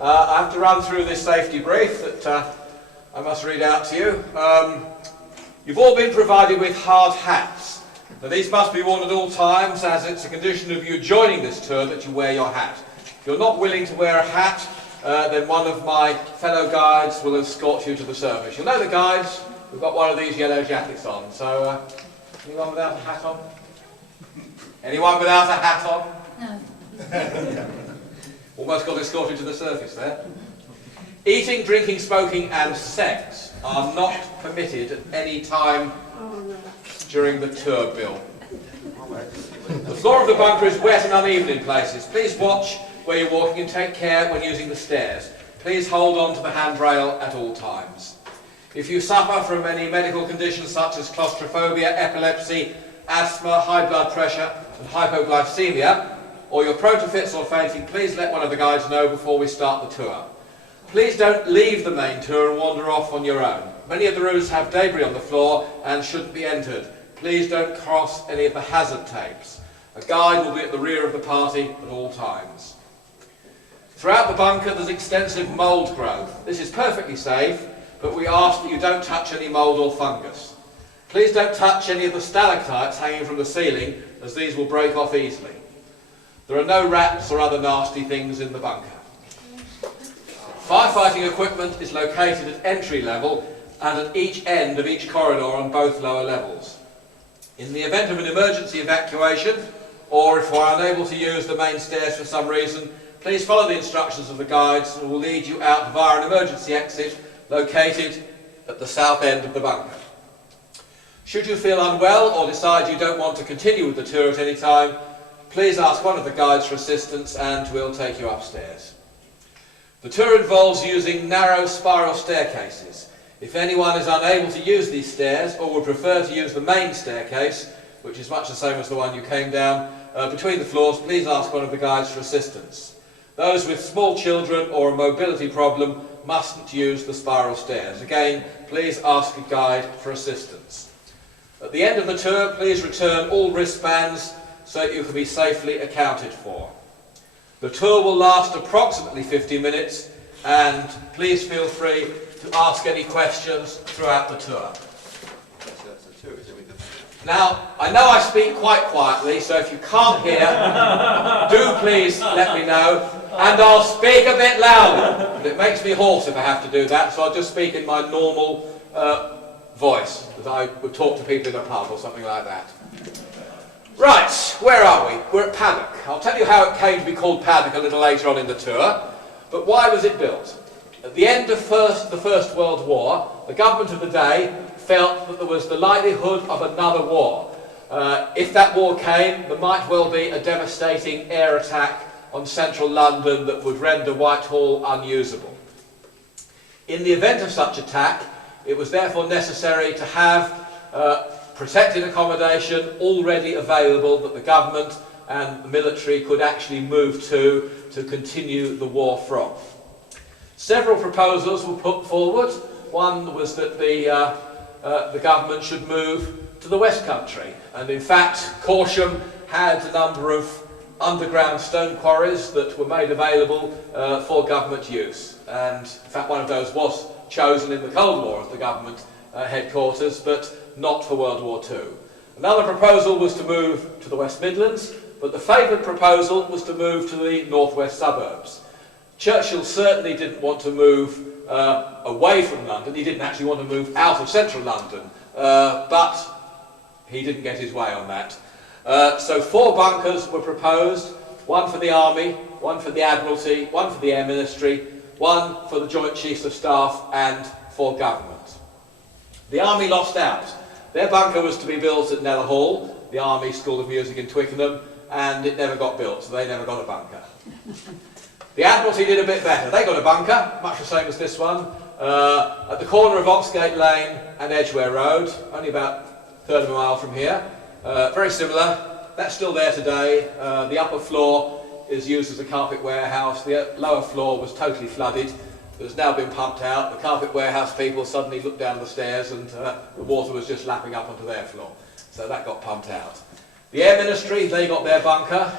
I have to run through this safety brief that I must read out to you. You've all been provided with hard hats. Now, these must be worn at all times, as it's a condition of you joining this tour that you wear your hat. If you're not willing to wear a hat, then one of my fellow guides will escort you to the service. You'll know the guides. We've got one of these yellow jackets on. So, anyone without a hat on? Anyone without a hat on? No. Almost got escorted to the surface there. Eating, drinking, smoking and sex are not permitted at any time during the tour, Bill. The floor of the bunker is wet and uneven in places. Please watch where you're walking and take care when using the stairs. Please hold on to the handrail at all times. If you suffer from any medical conditions such as claustrophobia, epilepsy, asthma, high blood pressure and hypoglycemia, or you're prone to fits or fainting, please let one of the guides know before we start the tour. Please don't leave the main tour and wander off on your own. Many of the routes have debris on the floor and shouldn't be entered. Please don't cross any of the hazard tapes. A guide will be at the rear of the party at all times. Throughout the bunker there's extensive mould growth. This is perfectly safe, but we ask that you don't touch any mould or fungus. Please don't touch any of the stalactites hanging from the ceiling, as these will break off easily. There are no rats or other nasty things in the bunker. Firefighting equipment is located at entry level and at each end of each corridor on both lower levels. In the event of an emergency evacuation, or if we are unable to use the main stairs for some reason, please follow the instructions of the guides who will lead you out via an emergency exit located at the south end of the bunker. Should you feel unwell or decide you don't want to continue with the tour at any time, please ask one of the guides for assistance and we'll take you upstairs. The tour involves using narrow spiral staircases. If anyone is unable to use these stairs or would prefer to use the main staircase, which is much the same as the one you came down, between the floors, please ask one of the guides for assistance. Those with small children or a mobility problem mustn't use the spiral stairs. Again, please ask a guide for assistance. At the end of the tour, please return all wristbands so that you can be safely accounted for. The tour will last approximately 50 minutes and please feel free to ask any questions throughout the tour. Now, I know I speak quite quietly, so if you can't hear, do please let me know, and I'll speak a bit louder. But it makes me hoarse if I have to do that, so I'll just speak in my normal voice, that I would talk to people in a pub or something like that. Right, where are we? We're at Paddock. I'll tell you how it came to be called Paddock a little later on in the tour, but why was it built? At the end of the First World War, the government of the day felt that there was the likelihood of another war. If that war came, there might well be a devastating air attack on central London that would render Whitehall unusable. In the event of such attack, it was therefore necessary to have protected accommodation already available that the government and the military could actually move to continue the war from. Several proposals were put forward. One was that the government should move to the West Country, and in fact Corsham had a number of underground stone quarries that were made available for government use, and in fact one of those was chosen in the Cold War as the government headquarters, but not for World War II. Another proposal was to move to the West Midlands, but the favoured proposal was to move to the northwest suburbs. Churchill certainly didn't want to move away from London. He didn't actually want to move out of central London, but he didn't get his way on that. So 4 bunkers were proposed, one for the Army, one for the Admiralty, one for the Air Ministry, one for the Joint Chiefs of Staff and for government. The Army lost out. Their bunker was to be built at Kneller Hall, the Army School of Music in Twickenham, and it never got built, so they never got a bunker. The Admiralty did a bit better. They got a bunker, much the same as this one, at the corner of Oxgate Lane and Edgware Road, only about a third of a mile from here. Very similar. That's still there today. The upper floor is used as a carpet warehouse. The lower floor was totally flooded. It's now been pumped out. The carpet warehouse people suddenly looked down the stairs and the water was just lapping up onto their floor. So that got pumped out. The Air Ministry, they got their bunker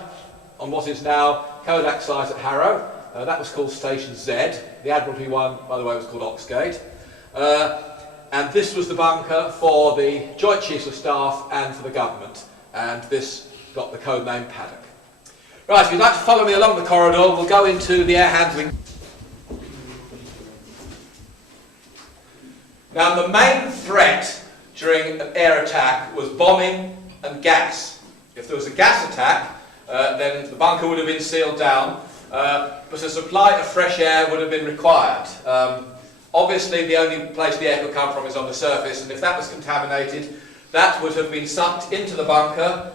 on what is now Kodak site at Harrow. That was called Station Z. The Admiralty one, by the way, was called Oxgate. And this was the bunker for the Joint Chiefs of Staff and for the government. And this got the code name Paddock. Right, if you'd like to follow me along the corridor, we'll go into the air handling. Now, the main threat during an air attack was bombing and gas. If there was a gas attack, then the bunker would have been sealed down, but a supply of fresh air would have been required. Obviously, the only place the air could come from is on the surface, and if that was contaminated, that would have been sucked into the bunker,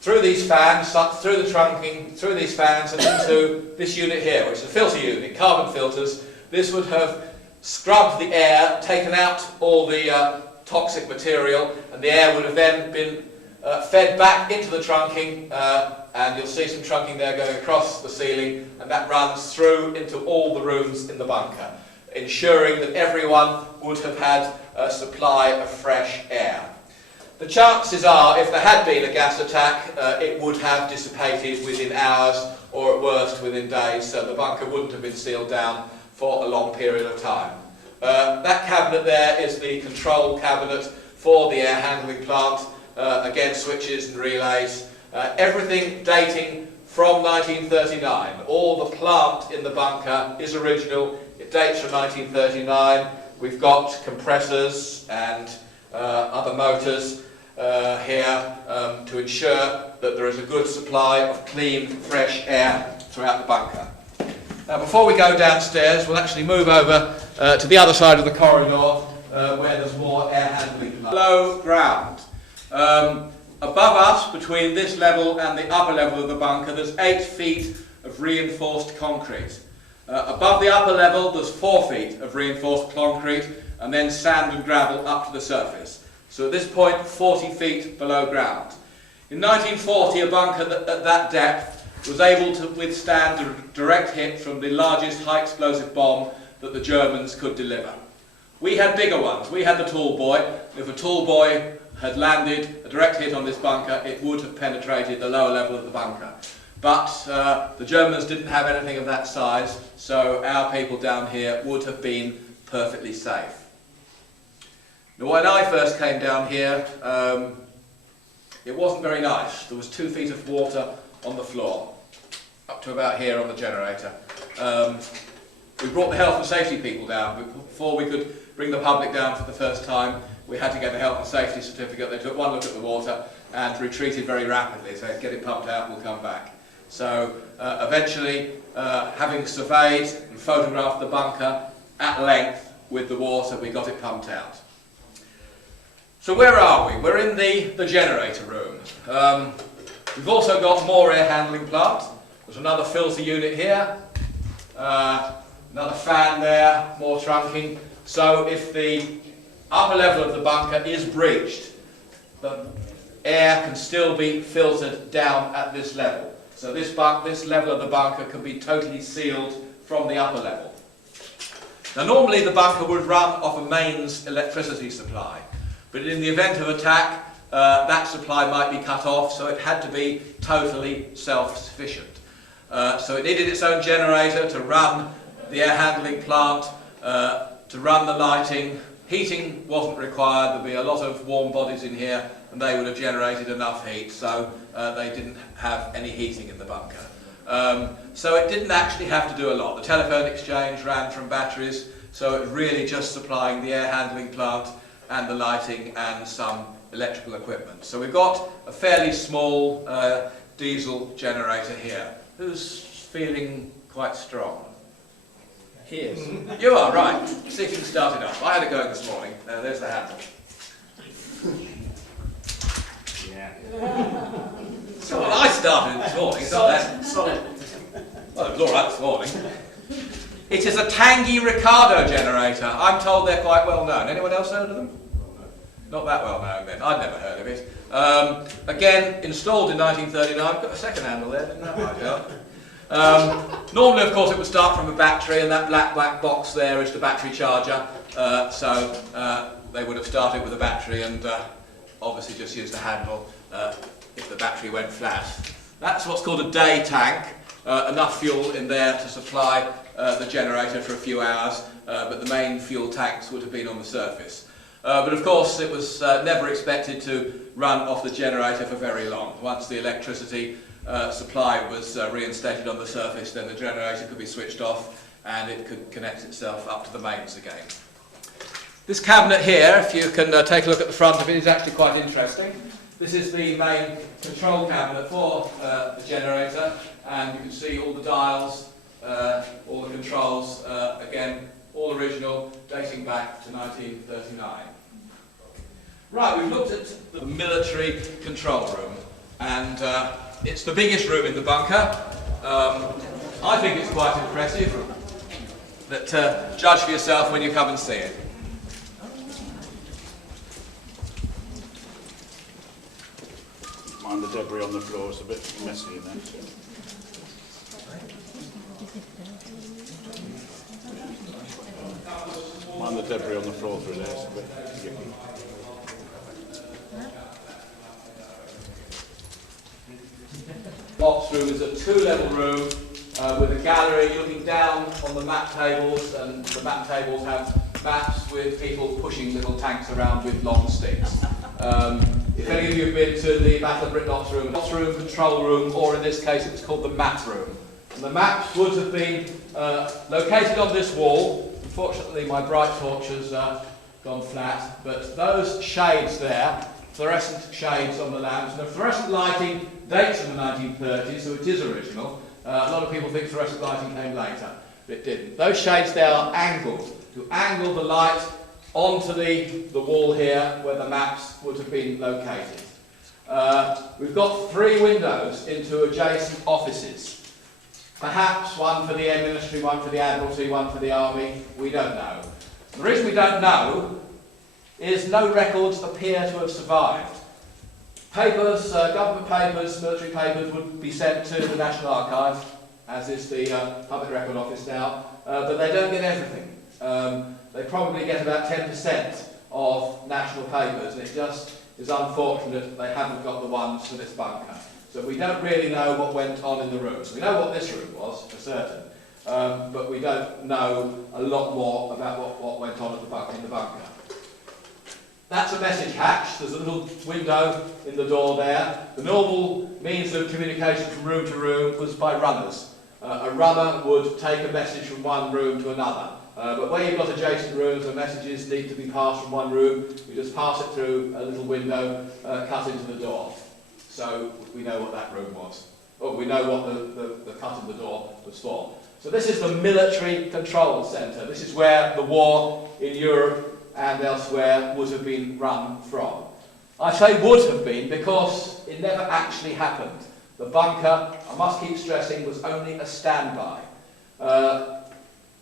through these fans, sucked through the trunking, through these fans, and into this unit here, which is a filter unit, carbon filters. This would have scrubbed the air, taken out all the toxic material, and the air would have then been fed back into the trunking, and you'll see some trunking there going across the ceiling, and that runs through into all the rooms in the bunker, ensuring that everyone would have had a supply of fresh air. The chances are, if there had been a gas attack, it would have dissipated within hours, or at worst within days, so the bunker wouldn't have been sealed down for a long period of time. That cabinet there is the control cabinet for the air handling plant. Again, switches and relays. Everything dating from 1939. All the plant in the bunker is original. It dates from 1939. We've got compressors and other motors here to ensure that there is a good supply of clean, fresh air throughout the bunker. Now, before we go downstairs, we'll actually move over to the other side of the corridor where there's more air handling. Below ground. Above us, between this level and the upper level of the bunker, there's 8 feet of reinforced concrete. Above the upper level, there's 4 feet of reinforced concrete, and then sand and gravel up to the surface. So at this point, 40 feet below ground. In 1940, a bunker at that depth was able to withstand a direct hit from the largest high-explosive bomb that the Germans could deliver. We had bigger ones. We had the Tall Boy. If a Tall Boy had landed a direct hit on this bunker, it would have penetrated the lower level of the bunker. But the Germans didn't have anything of that size, so our people down here would have been perfectly safe. Now, when I first came down here, it wasn't very nice. There was 2 feet of water on the floor, up to about here on the generator. We brought the health and safety people down. Before we could bring the public down for the first time, we had to get a health and safety certificate. They took one look at the water and retreated very rapidly. So get it pumped out, we'll come back. So eventually, having surveyed and photographed the bunker at length with the water, we got it pumped out. So where are we? We're in the generator room. We've also got more air handling plant. There's another filter unit here, another fan there, more trunking. So if the upper level of the bunker is breached, the air can still be filtered down at this level. So this level of the bunker can be totally sealed from the upper level. Now, normally the bunker would run off a mains electricity supply, but in the event of attack, that supply might be cut off, so it had to be totally self-sufficient. So it needed its own generator to run the air handling plant, to run the lighting. Heating wasn't required. There'd be a lot of warm bodies in here, and they would have generated enough heat, so they didn't have any heating in the bunker. So it didn't actually have to do a lot. The telephone exchange ran from batteries, so it was really just supplying the air handling plant and the lighting and some electrical equipment. So we've got a fairly small diesel generator here. Who's feeling quite strong? He is. You are, right. See if you can start it up. I had it going this morning. There's the handle. Yeah. So well, I started it this morning. It's not that. Solid. Well, it was all right this morning. It is a Tangy Ricardo generator. I'm told they're quite well known. Anyone else heard of them? Not that well known then. I'd never heard of it. Again, installed in 1939. I've got a second handle there, didn't that might help? Normally, of course, it would start from a battery, and that black box there is the battery charger. So they would have started with a battery and obviously just used the handle if the battery went flat. That's what's called a day tank. enough fuel in there to supply the generator for a few hours, but the main fuel tanks would have been on the surface. But of course it was never expected to run off the generator for very long. Once the electricity supply was reinstated on the surface, then the generator could be switched off and it could connect itself up to the mains again. This cabinet here, if you can take a look at the front of it, is actually quite interesting. This is the main control cabinet for the generator, and you can see all the dials, all the controls, again, all original, dating back to 1939. Right, we've looked at the military control room, and it's the biggest room in the bunker. I think it's quite impressive, but judge for yourself when you come and see it. Mind the debris on the floor, it's a bit messy in there. Mind the debris on the floor through there, it's a bit yucky. Box room is a two-level room with a gallery looking down on the map tables, and the map tables have maps with people pushing little tanks around with long sticks. If any of you have been to the Battle of Britannica room, control room, or in this case it was called the map room. And the maps would have been located on this wall. Unfortunately my bright torch has gone flat, but those shades there, fluorescent shades on the lamps, and the fluorescent lighting dates from the 1930s, so it is original. A lot of people think fluorescent lighting came later, but it didn't. Those shades there are angled, to angle the light onto the wall here where the maps would have been located. We've got 3 windows into adjacent offices. Perhaps one for the Air Ministry, one for the Admiralty, one for the Army. We don't know. The reason we don't know is no records appear to have survived. Papers, government papers, military papers would be sent to the National Archives, as is the Public Record Office now, but they don't get everything. They probably get about 10% of national papers, and it just is unfortunate that they haven't got the ones for this bunker. So we don't really know what went on in the rooms. We know what this room was, for certain, but we don't know a lot more about what went on in the bunker. That's a message hatch. There's a little window in the door there. The normal means of communication from room to room was by runners. A runner would take a message from one room to another. But where you've got adjacent rooms where messages need to be passed from one room, we just pass it through a little window cut into the door. So we know what that room was. Or we know what the cut in the door was for. So this is the military control centre. This is where the war in Europe and elsewhere would have been run from. I say would have been because it never actually happened. The bunker, I must keep stressing, was only a standby.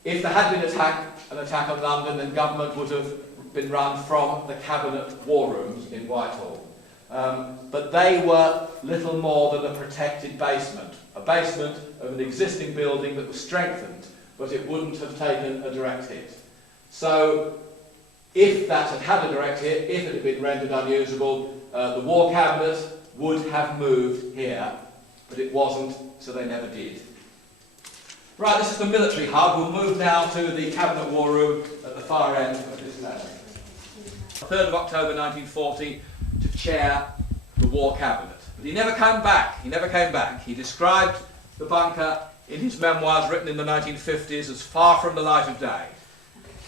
If there had been an attack on London, then government would have been run from the cabinet war rooms in Whitehall. But they were little more than a protected basement, a basement of an existing building that was strengthened, but it wouldn't have taken a direct hit. So if that had had a direct hit, if it had been rendered unusable, the war cabinet would have moved here, but it wasn't, so they never did. Right, this is the military hub. We'll move now to the cabinet war room at the far end of this landing. 3rd of October 1940 to chair the war cabinet. But he never came back. He never came back. He described the bunker in his memoirs written in the 1950s as far from the light of day.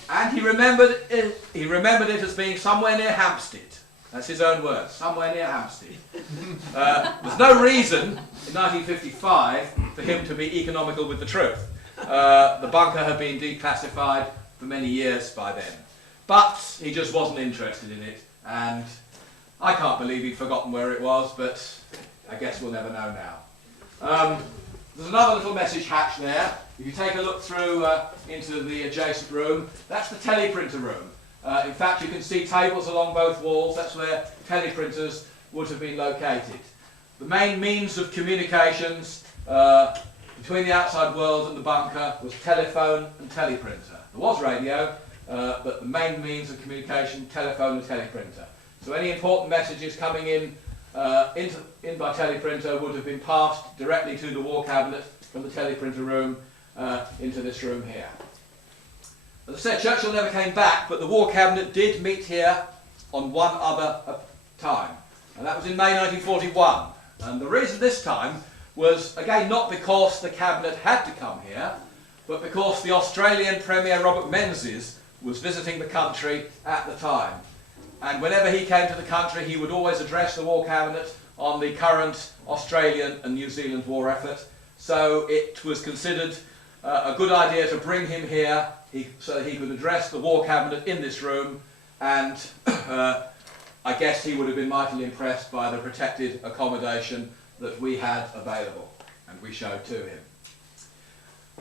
And he remembered it as being somewhere near Hampstead. That's his own words, somewhere near Hampstead. There's no reason in 1955 for him to be economical with the truth. The bunker had been declassified for many years by then. But he just wasn't interested in it, and I can't believe he'd forgotten where it was, but I guess we'll never know now. There's another little message hatch there. If you take a look through into the adjacent room, that's the teleprinter room. In fact, you can see tables along both walls. That's where teleprinters would have been located. The main means of communications between the outside world and the bunker was telephone and teleprinter. There was radio, but the main means of communication, telephone and teleprinter. So any important messages coming in in by teleprinter would have been passed directly to the wall cabinet from the teleprinter room into this room here. As I said, Churchill never came back, but the war cabinet did meet here on one other time, and that was in May 1941. And the reason this time was, again, not because the cabinet had to come here, but because the Australian Premier Robert Menzies was visiting the country at the time. And whenever he came to the country, he would always address the war cabinet on the current Australian and New Zealand war effort. So it was considered a good idea to bring him here so that he could address the war cabinet in this room, and I guess he would have been mightily impressed by the protected accommodation that we had available, and we showed to him.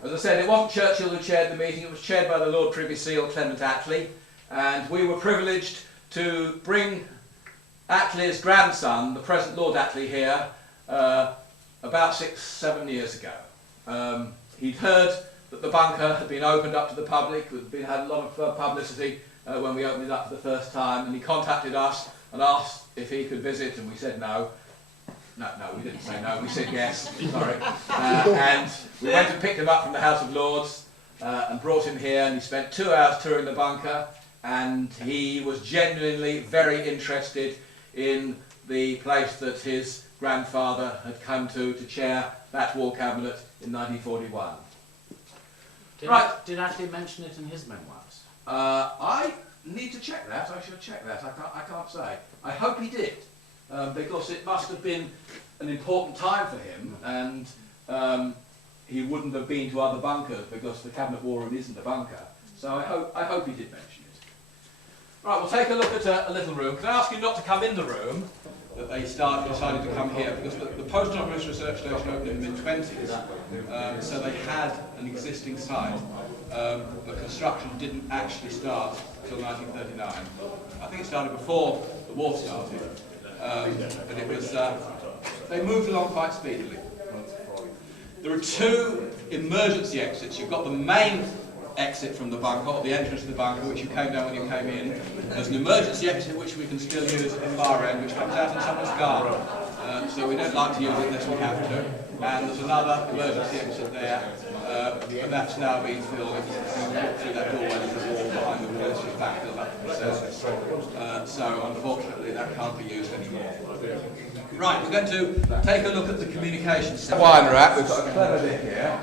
As I said, it wasn't Churchill who chaired the meeting, it was chaired by the Lord Privy Seal, Clement Attlee, and we were privileged to bring Attlee's grandson, the present Lord Attlee, here about 6-7 years ago. He'd heard that the bunker had been opened up to the public, had a lot of publicity when we opened it up for the first time, and he contacted us and asked if he could visit, and we said no. No, we didn't say no, we said yes, sorry. And we went and picked him up from the House of Lords and brought him here, and he spent 2 hours touring the bunker, and he was genuinely very interested in the place that his grandfather had come to chair that war cabinet in 1941. Did Attlee mention it in his memoirs? I need to check that. I should check that. I can't say. I hope he did, because it must have been an important time for him, and he wouldn't have been to other bunkers because the Cabinet War Room isn't a bunker. So I hope he did mention it. Right, we'll take a look at a little room. Can I ask you not to come in the room that they decided to come here, because the Post Office Research Station opened in the mid-20s, so they had an existing site, but construction didn't actually start until 1939. I think it started before the war started, but it was, they moved along quite speedily. There are 2 emergency exits. You've got the main exit from the bunker, or the entrance to the bunker, which you came down when you came in. There's an emergency exit which we can still use at the far end, which comes out in someone's garden. So we don't like to use it unless we have to. And there's another emergency exit there, but that's now been filled. If you look through that doorway, there's a wall behind the wall, it's just backfilled up to the surface. So unfortunately that can't be used anymore. Right, we're going to take a look at the communications wine rack. We've got a clever bit here.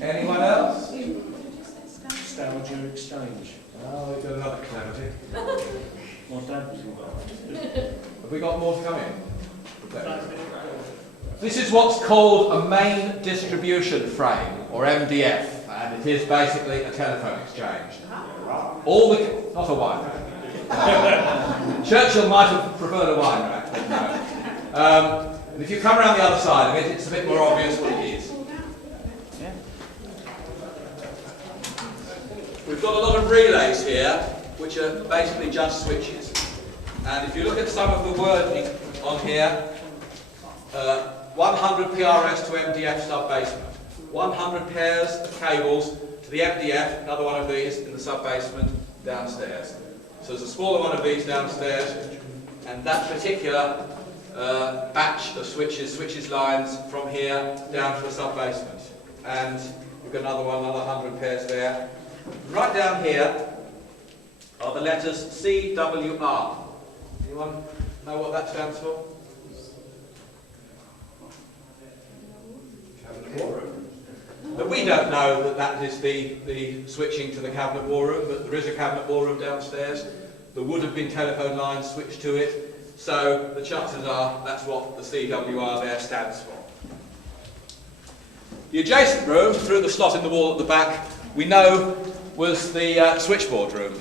Anyone else? Nostalgia exchange. Oh, we've got another clever bit. My dad was involved. Have we got more to come in? This is what's called a main distribution frame, or MDF, and it is basically a telephone exchange. Not a wine rack. Churchill might have preferred a wine rack, but no. And if you come around the other side of it, it's a bit more obvious what it is. We've got a lot of relays here, which are basically just switches. And if you look at some of the wording on here, 100 PRS to MDF sub-basement, 100 pairs of cables to the MDF, another one of these in the sub-basement downstairs. So there's a smaller one of these downstairs, and that particular batch of switches lines from here down to the sub-basement. And we've got another 100 pairs there. Right down here are the letters CWR. Anyone know what that stands for? Cabinet War Room. But we don't know that that is the switching to the Cabinet War Room, but there is a Cabinet War Room downstairs. There would have been telephone lines switched to it, so the chances are that's what the CWR there stands for. The adjacent room, through the slot in the wall at the back, we know was the switchboard room.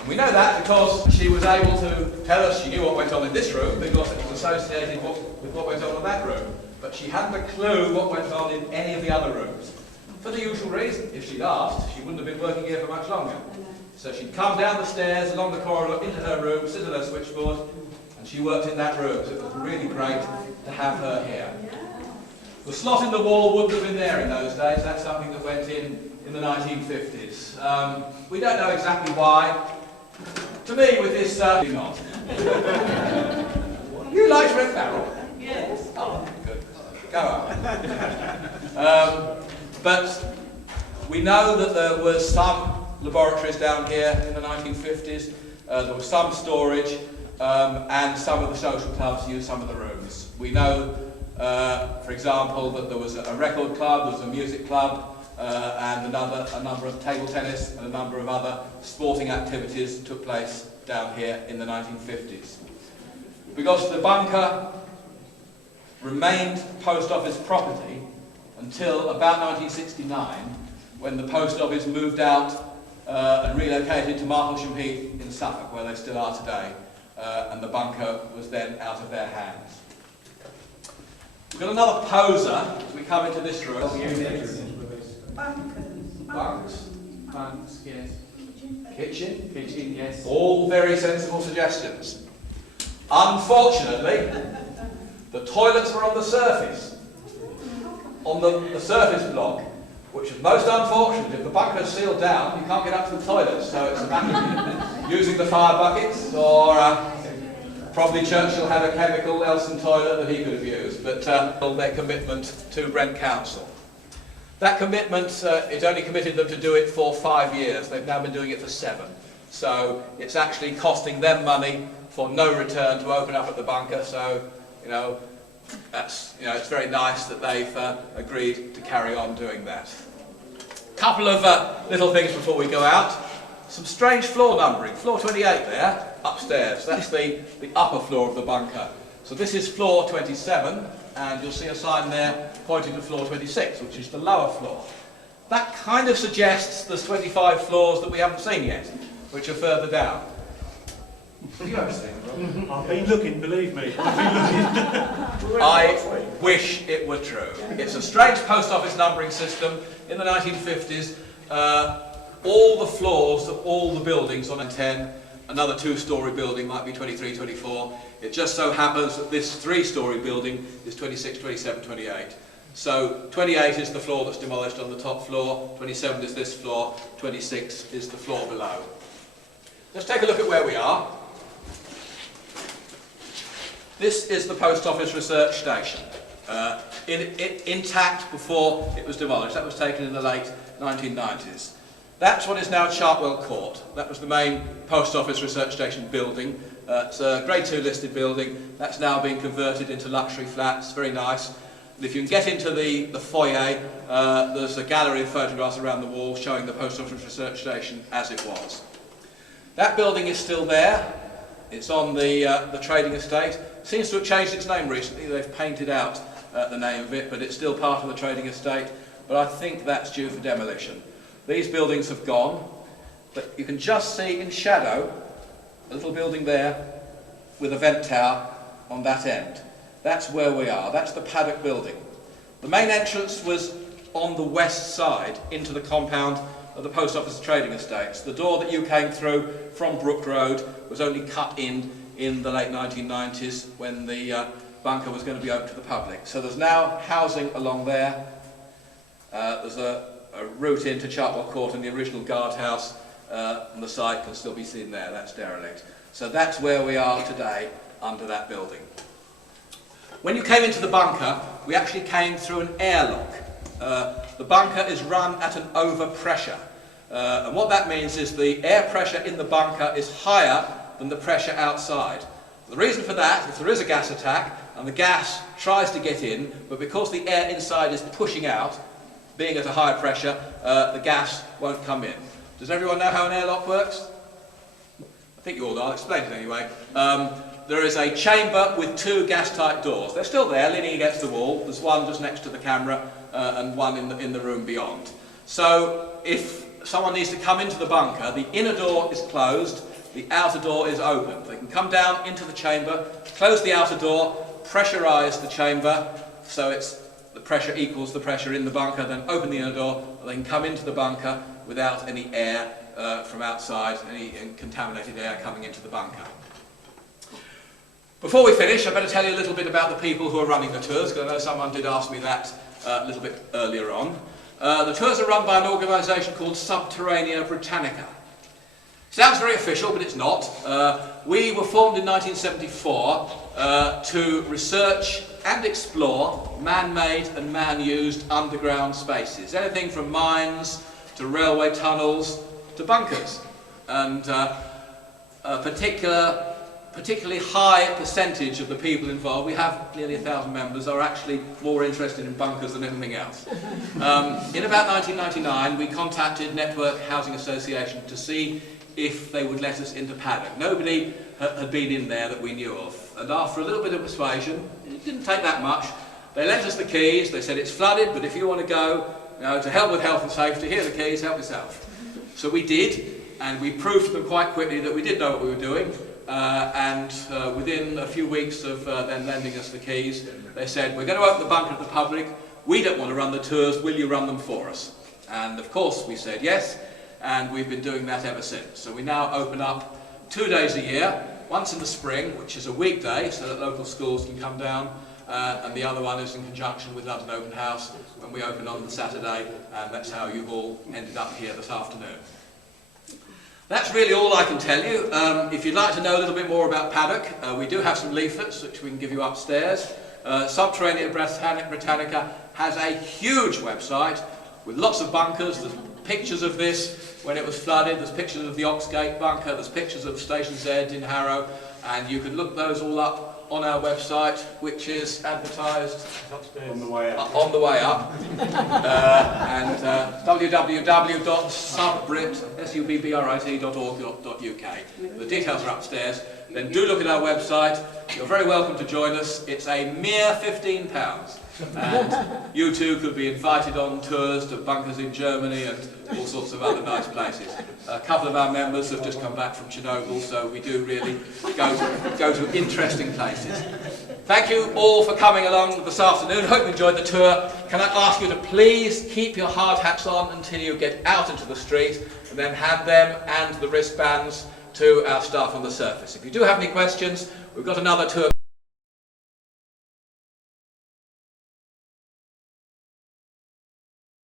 And we know that because she was able to tell us she knew what went on in this room because it was associated with what went on in that room. But she hadn't a clue what went on in any of the other rooms. For the usual reason, if she'd asked, she wouldn't have been working here for much longer. So she'd come down the stairs, along the corridor, into her room, sit at her switchboard, and she worked in that room. So it was really great to have her here. The slot in the wall wouldn't have been there in those days. That's something that went in the 1950s. We don't know exactly why. To me, with this, not. You like red barrel? Yes. Oh, good. Go on. But we know that there was some laboratories down here in the 1950s. There was some storage, and some of the social clubs used some of the rooms. We know, for example, that there was a record club, there was a music club, and a number of table tennis and a number of other sporting activities took place down here in the 1950s. Because the bunker remained post office property until about 1969, when the post office moved out and relocated to Martlesham Heath in Suffolk, where they still are today, and the bunker was then out of their hands. We've got another poser as we come into this room. Bunks. Bunks, yes. Kitchen. Kitchen, yes. All very sensible suggestions. Unfortunately, the toilets were on the surface. On the surface block, which is most unfortunate. If the bunker is sealed down, you can't get up to the toilets, so it's a matter of using the fire buckets, or probably Churchill had a chemical Elson toilet that he could have used, but their commitment to Brent Council. That commitment, it only committed them to do it for 5 years. They've now been doing it for 7. So it's actually costing them money for no return to open up at the bunker. So, it's very nice that they've agreed to carry on doing that. Couple of little things before we go out. Some strange floor numbering. Floor 28 there, upstairs. That's the upper floor of the bunker. So this is floor 27, and you'll see a sign there pointing to floor 26, which is the lower floor. That kind of suggests there's 25 floors that we haven't seen yet, which are further down. What do you have seen, Rob? I've been looking, believe me. I've been looking. I wish it were true. It's a strange post office numbering system. In the 1950s, all the floors of all the buildings on 10, another 2-storey building might be 23, 24. It just so happens that this 3-storey building is 26, 27, 28. So 28 is the floor that's demolished on the top floor, 27 is this floor, 26 is the floor below. Let's take a look at where we are. This is the Post Office Research Station, intact before it was demolished. That was taken in the late 1990s. That's what is now Chartwell Court. That was the main Post Office Research Station building. It's a Grade 2 listed building. That's now been converted into luxury flats. Very nice. And if you can get into the foyer, there's a gallery of photographs around the wall showing the Post Office Research Station as it was. That building is still there. It's on the trading estate. Seems to have changed its name recently. They've painted out the name of it, but it's still part of the trading estate. But I think that's due for demolition. These buildings have gone, but you can just see in shadow a little building there with a vent tower on that end. That's where we are. That's the Paddock building. The main entrance was on the west side into the compound of the Post Office Trading Estates. The door that you came through from Brook Road was only cut in the late 1990s when the bunker was going to be open to the public. So there's now housing along there. There's a route into Chartwell Court, and the original guardhouse on the site can still be seen there. That's derelict. So that's where we are today, under that building. When you came into the bunker, we actually came through an airlock. The bunker is run at an overpressure. And what that means is the air pressure in the bunker is higher than the pressure outside. The reason for that, if there is a gas attack and the gas tries to get in, but because the air inside is pushing out, being at a higher pressure, the gas won't come in. Does everyone know how an airlock works? I think you all know. I'll explain it anyway. There is a chamber with 2 gas-tight doors. They're still there, leaning against the wall. There's one just next to the camera and one in the room beyond. So if someone needs to come into the bunker, the inner door is closed, the outer door is open. They can come down into the chamber, close the outer door, pressurise the chamber, so the pressure equals the pressure in the bunker, then open the inner door, and they can come into the bunker without any air from outside, any contaminated air coming into the bunker. Before we finish, I better tell you a little bit about the people who are running the tours, because I know someone did ask me that a little bit earlier on. The tours are run by an organisation called Subterranea Britannica. Sounds very official, but it's not. We were formed in 1974 to research and explore man-made and man-used underground spaces. Anything from mines to railway tunnels to bunkers. And a particularly high percentage of the people involved, we have nearly 1,000 members, are actually more interested in bunkers than anything else. In about 1999, we contacted Network Housing Association to see if they would let us into Paddock. Nobody had been in there that we knew of. And after a little bit of persuasion, it didn't take that much, they lent us the keys. They said, it's flooded, but if you want to go, to help with health and safety, here are the keys, help yourself. So we did, and we proved to them quite quickly that we did know what we were doing. Within a few weeks of them lending us the keys, they said, we're going to open the bunker to the public. We don't want to run the tours, will you run them for us? And of course we said yes, and we've been doing that ever since. So we now open up 2 days a year, once in the spring, which is a weekday, so that local schools can come down, and the other one is in conjunction with London Open House, when we open on the Saturday, and that's how you've all ended up here this afternoon. That's really all I can tell you. If you'd like to know a little bit more about Paddock, we do have some leaflets which we can give you upstairs. Subterranea Britannica has a huge website with lots of bunkers. There's pictures of this when it was flooded, there's pictures of the Oxgate bunker, there's pictures of Station Z in Harrow, and you can look those all up on our website, which is advertised On the way up. www.subbrit.org.uk. The details are upstairs. Then do look at our website. You're very welcome to join us. It's a mere £15. And you too could be invited on tours to bunkers in Germany and all sorts of other nice places. A couple of our members have just come back from Chernobyl, so we do really go to interesting places. Thank you all for coming along this afternoon. Hope you enjoyed the tour. Can I ask you to please keep your hard hats on until you get out into the street, and then hand them and the wristbands to our staff on the surface. If you do have any questions, we've got another tour